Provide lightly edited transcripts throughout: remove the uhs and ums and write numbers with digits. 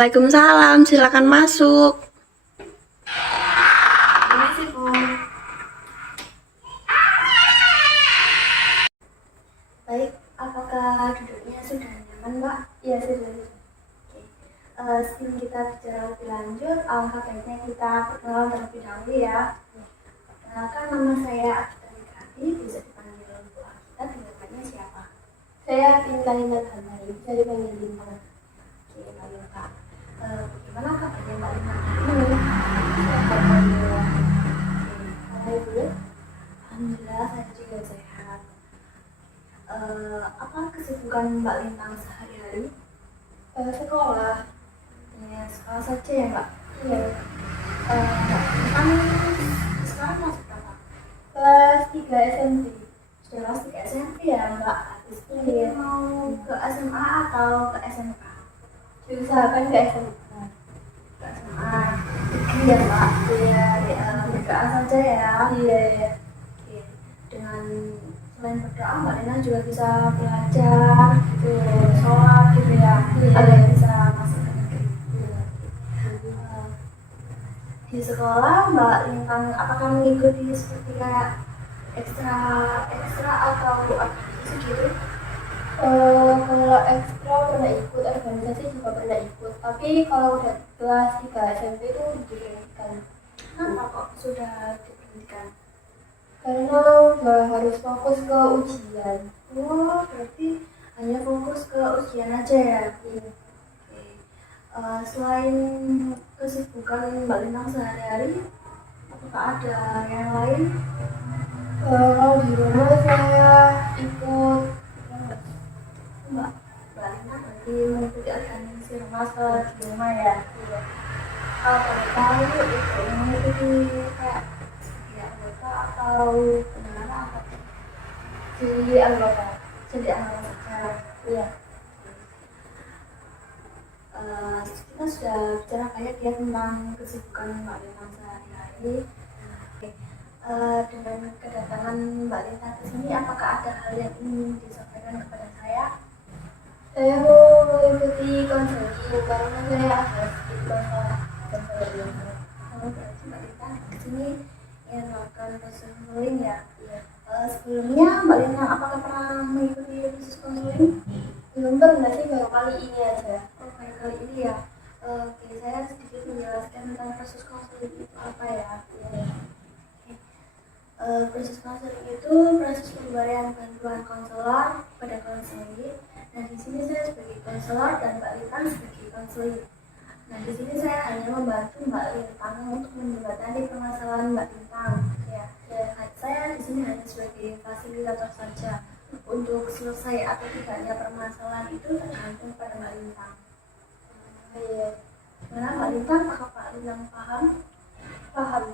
Waalaikumsalam, silakan masuk. Permisi, Bu. Baik, apakah duduknya sudah nyaman, Mbak? Iya, sudah. Oke. Sebelum kita bicara lebih lanjut, alangkah baiknya kita perkenalan terlebih dahulu ya. Perkenalkan, nama saya Akita Nigrati, bisa dipanggil Bu Akita, tingkatannya siapa? Saya Pinta Indah Handari, bisa dipanggil Bintang. Oke, baik Pak. Bagaimana kabarnya Mbak Lina hari ini? Alhamdulillah. Ibu, Alhamdulillah, saya juga sehat. Apa kesibukan Mbak Lintang sehari-hari? sekolah. Ya, sekolah saja ya Mbak. Iya. Mbak Lintang sekarang masuk berapa? Kelas 3 SMP. Sudah kelas 3 SMP ya Mbak? Ini Iya. mau ke SMA atau ke SMK? Diusahakan ke SMA. Ke SMA. Iya Mbak. Iya. Berdoa saja ya. Iya. Oke. Dengan selain berdoa, Mbak Lina juga bisa belajar, gitu, sholat gitu ya, Iya. agar bisa masuk ke negeri. Iya. Di sekolah Mbak Lintang apakah mengikuti seperti kayak ekstra atau aktiviti gitu? Kalau ekstra pernah ikut, organisasi juga pernah ikut. Tapi kalau udah kelas 3 SMP itu diberhentikan. Kenapa kok sudah diberhentikan? Karena udah harus fokus ke ujian. Oh, berarti hanya fokus ke ujian aja ya. Iya. Oke. Selain kesibukan Mbak Lintang sehari-hari, apakah ada yang lain? Kalau di rumah saya ikut Mbak Lintang berarti mengikuti organisasi remaja di rumah ya. Kalau tahu itu mengikuti kayak sebagai anggota atau pendengar apa? di anggota. Jadi anggota saja. Iya. Kita sudah bicara banyak ya tentang kesibukan Mbak Lintang sehari-hari. Dengan kedatangan Mbak Lintang ke sini, apakah ada hal yang ingin disampaikan kepada saya? Saya mau mengikuti konseling karena saya ada sedikit masalah konseling. Berarti Mbak Lintang ke sini ingin melakukan proses konseling ya? Sebelumnya Mbak Lintang apakah pernah mengikuti proses konseling? Belum pernah sih, baru kali ini aja. Oh, baru kali ini ya. Oke, saya sedikit menjelaskan tentang proses konseling itu apa ya. Proses konseling itu proses pemberian bantuan konselor pada konselor. Nah, di sini saya sebagai konselor dan Mbak Lintang sebagai konselor. Nah, di sini saya hanya membantu Mbak Lintang untuk menjembatani permasalahan Mbak Lintang. Ya, saya di sini hanya sebagai fasilitator saja. Untuk selesai atau tidaknya permasalahan itu tergantung pada Mbak Lintang. Iya. Mana Mbak Lintang, apakah Mbak Lintang paham? Paham.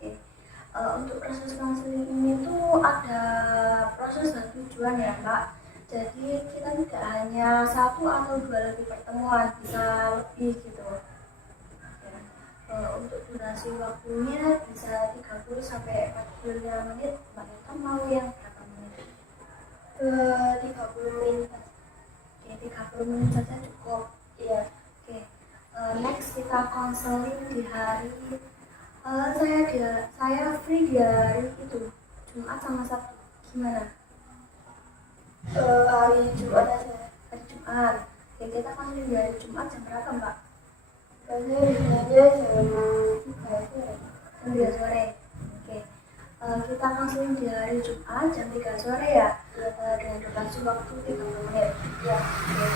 Oke. Untuk proses konseling ini tuh ada proses dan tujuan ya Mbak. Jadi kita tidak hanya satu atau dua kali pertemuan, bisa lebih gitu. Untuk durasi waktunya bisa 30 sampai 45 menit. Mbak Lintang mau yang berapa menit? 30 menit. Oke, 30 menit saja cukup. Iya. Oke. Next kita konseling di hari saya free di hari itu Jumat sama Sabtu. Gimana? Hari Jumat aja. Hari Jumat. Oke, kita konseling di hari Jumat jam berapa Mbak? Biasanya bisanya jam 3 sore. Jam 3 sore. Oke. Kita konseling di hari Jumat jam 3 sore ya. Dengan durasi waktu 30 menit. Ya. Oke.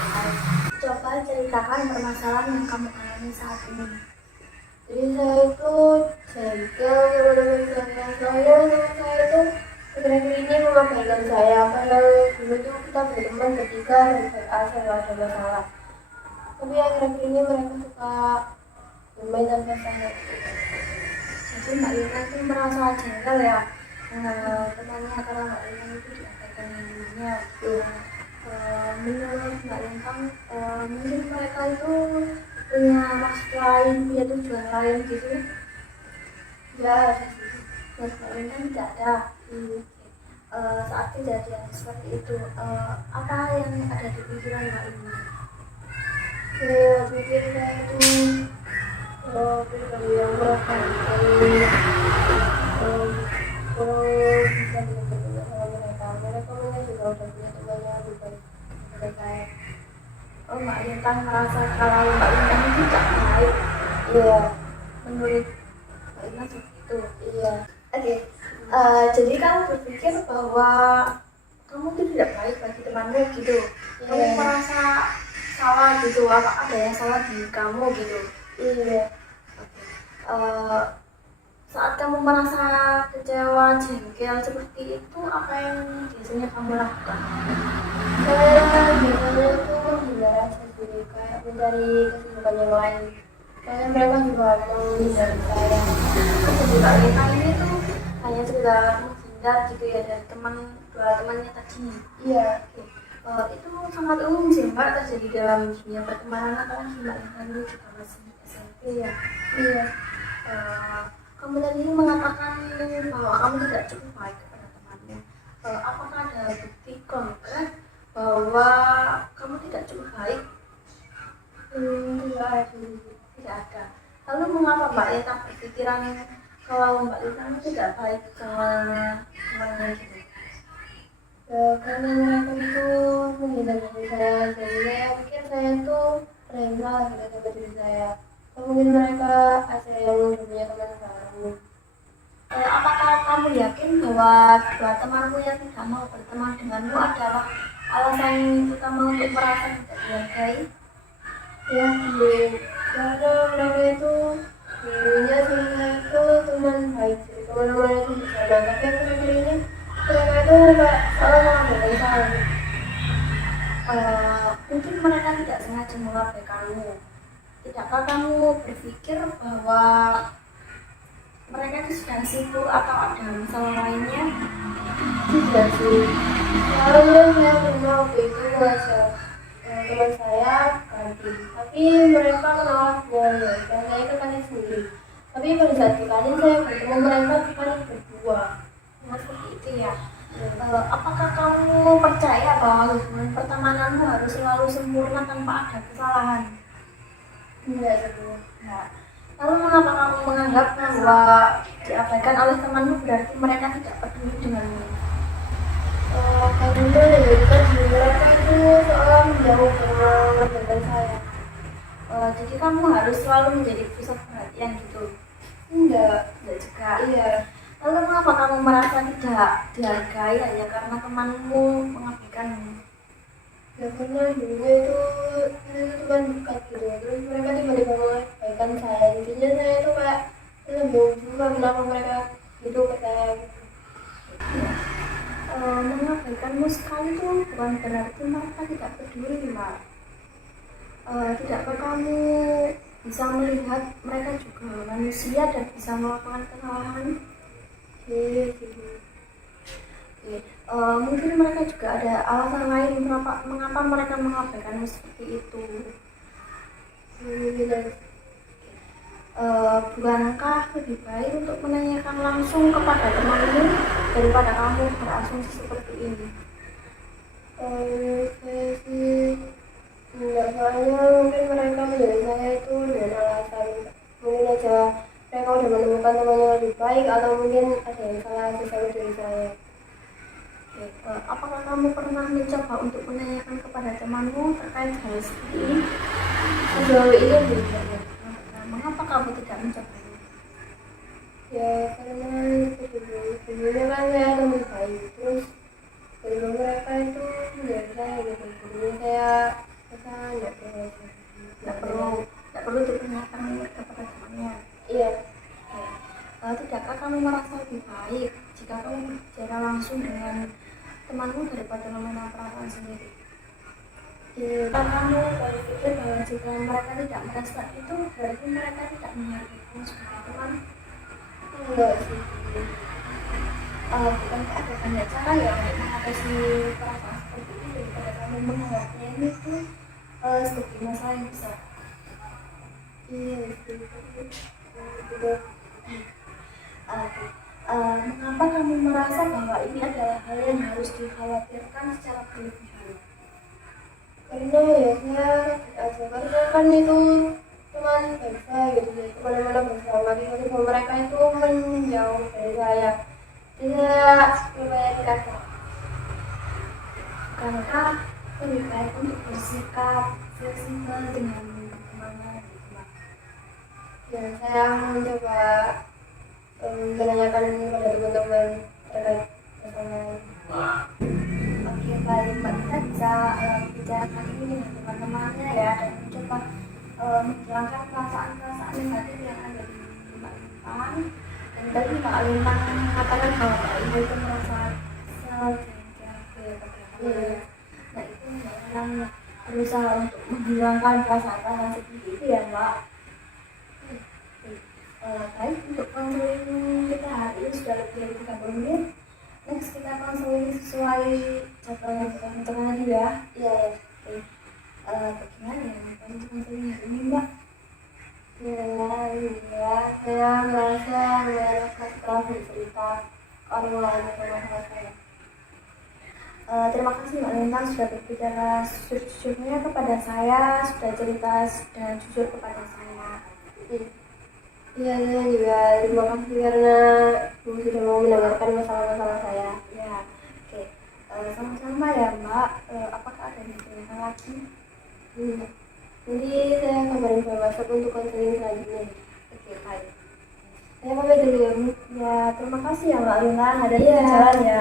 Coba ceritakan permasalahan yang kamu alami saat ini. Jadi saya itu jengkel sama teman saya itu akhir-akhir ini mengabaikan saya karena dulu tuh kita berteman bertiga dan saya nggak ada masalah. Tapi akhir-akhir ini mereka suka bermain sama saya. Jadi Mbak Lina itu merasa jengkel ya temannya karena Mbak Lina itu diabaikan dirinya. Menurut Mbak Lintang, mungkin mereka itu punya maksud lain, punya tujuan lain gitu. Ya, Menurut Mbak Lintang tidak ada. Saat kejadian seperti itu, apa yang ada di pikiran Mbak Lintang? Saya pikir saya itu pribadi yang berkali-kali kurang bisa benar-benar sama mereka. Mereka mungkin juga udah punya teman yang lebih baik daripada saya. Oh, Mbak Lintang merasa kalau Mbak Lintang itu tidak baik. Iya, Menurut Mbak Lintang seperti itu. iya. Oke. Jadi kamu berpikir bahwa kamu itu tidak baik bagi temanmu gitu. Kamu Iya. merasa salah gitu. Apa ada yang salah di kamu gitu? Iya. Eh, saat kamu merasa kecewa, jengkel seperti itu, apa yang biasanya kamu lakukan? Saya biasanya itu menghindar aja sih, kayak mencari kesibukan yang lain. Soalnya mereka juga menghindar saya. Jadi Mbak Lintang ini tuh hanya sekedar menghindar gitu ya dari dua temannya tadi. Iya, Itu sangat umum sih Mbak terjadi dalam dunia pertemanan, apalagi Mbak Lintang ini juga masih SMP ya. iya. Kamu tadi mengatakan bahwa kamu tidak cukup baik kepada temanmu. Apakah ada bukti konkret bahwa kamu tidak cukup baik? Tidak ada. Tidak ada. Lalu mengapa Mbak Lintang berpikiran kalau Mbak Lintang tidak baik sama temannya gitu? Ya, karena mereka itu menghindar dari saya, jadi saya pikir saya itu rela gitu sama diri saya. Atau mungkin mereka ada yang udah punya teman baru. Apakah kamu yakin bahwa dua temanmu yang tidak mau berteman denganmu adalah alasan utama untuk merasa tidak dihargai? Ya, karena mereka itu dulunya sama saya itu teman baik, jadi kemana-mana itu bersama. Tapi akhir-akhir ini mereka itu kayak salah mengabaikan saya. Mungkin mereka tidak sengaja mengabaikanmu. Tidakkah kamu berpikir bahwa mereka itu sedang sibuk atau ada masalah lainnya? Tidak sih. Soalnya saya pernah waktu itu ngajak teman saya kantin, tapi mereka menolak dan saya ke kantin sendiri. Tapi pada saat ke kantin saya bertemu mereka ke kantin berdua. Seperti itu ya. Apakah kamu percaya bahwa hubungan pertemananmu harus selalu sempurna tanpa ada kesalahan? Enggak semua. Nah, lalu mengapa kamu menganggap bahwa diabaikan oleh temanmu berarti mereka tidak peduli denganmu? Karena lebih mereka itu seolah menjauh karena mengabaikan saya. Jadi kamu harus selalu menjadi pusat perhatian gitu? Enggak. Tidak juga. Iya. Lalu mengapa kamu merasa tidak dihargai hanya karena temanmu mengabaikanmu? Ya karena dulunya itu saya itu teman dekat gitu, terus mereka tiba-tiba mengabaikan saya. Intinya saya itu kayak lebih juga kenapa mereka gitu ke saya gitu. Mengabaikanmu sekali itu bukan berarti mereka tidak peduli, Mbak. Tidakkah kamu bisa melihat mereka juga manusia dan bisa melakukan kesalahan? Iya gitu. Oke. Mungkin mereka juga ada alasan lain mengapa mereka mengabaikanmu seperti itu. Iya. Bukankah lebih baik untuk menanyakan langsung kepada temanmu daripada kamu berasumsi seperti ini? Saya sih enggak, soalnya mungkin mereka menjadi saya itu dengan alasan mungkin aja mereka udah menemukan teman yang lebih baik, atau mungkin ada yang salah bersama diri saya. Apakah kamu pernah mencoba untuk menanyakan kepada temanmu terkait hal seperti ini? Sejauh ini belum. Mengapa kamu tidak mencobanya? Ya karena itu dulunya kan saya teman baik, terus kedua mereka itu menjadi saya gitu, dulunya saya rasa Tidak perlu ditanyakan kepada temannya. Iya. Tidakkah kamu merasa lebih baik jika kamu berbicara langsung dengan temanmu daripada memenang perasaan sendiri? Karena kamu berpikir bahwa jika mereka tidak merasa itu berarti mereka tidak menghargaimu sebagai teman. Enggak sih. Bukankah ada banyak cara ya untuk mengatasi perasaan seperti itu daripada kamu menganggapnya itu sebagai masalah yang besar? Iya sih. Mengapa kamu merasa bahwa ini adalah hal yang harus dikhawatirkan secara berlebihan? Karena ya saya aja karena kan itu teman baik saya gitu ya kemana-mana bersama tapi kalau mereka itu menjauh dari saya jadi saya lumayan kasar. Karena lebih baik untuk bersikap fleksibel dengan lingkungannya gitu, Mbak. Ya saya mencoba menanyakan kepada teman-teman terkait masalah. Oke, baik Mbak, kita bisa bicarakan ini dengan teman-temannya ya dan mencoba menghilangkan perasaan-perasaan negatif yang ada di Mbak Lintang. Dan tadi Mbak Lintang mengatakan bahwa Mbak Lintang itu merasa kesal dan capek. Nah itu Mbak Lintang berusaha untuk menghilangkan perasaan-perasaan seperti itu ya Mbak. Baik, untuk konseling kita hari ini sudah lebih dari 30 menit. Next kita konseling sesuai jadwalnya kita tentukan tadi ya. Iya ya. Oke. Bagaimana ya konseling hari ini Mbak? Ya, saya merasa merasa setelah bercerita orang lain tentang masalah saya. Terima kasih Mbak Lintang sudah berbicara jujurnya kepada saya, sudah cerita dan jujur kepada saya. Iya, saya juga terima kasih karena Ibu sudah mau mendengarkan masalah-masalah saya. Ya, oke. Sama-sama ya Mbak. Apakah ada yang ditanyakan lagi? Nanti saya kabarin Mbak WhatsApp untuk konseling selanjutnya. Oke, baik. Saya pamit dulu ya, Bu. Ya, terima kasih ya Mbak Lintang. Ada di jalan ya.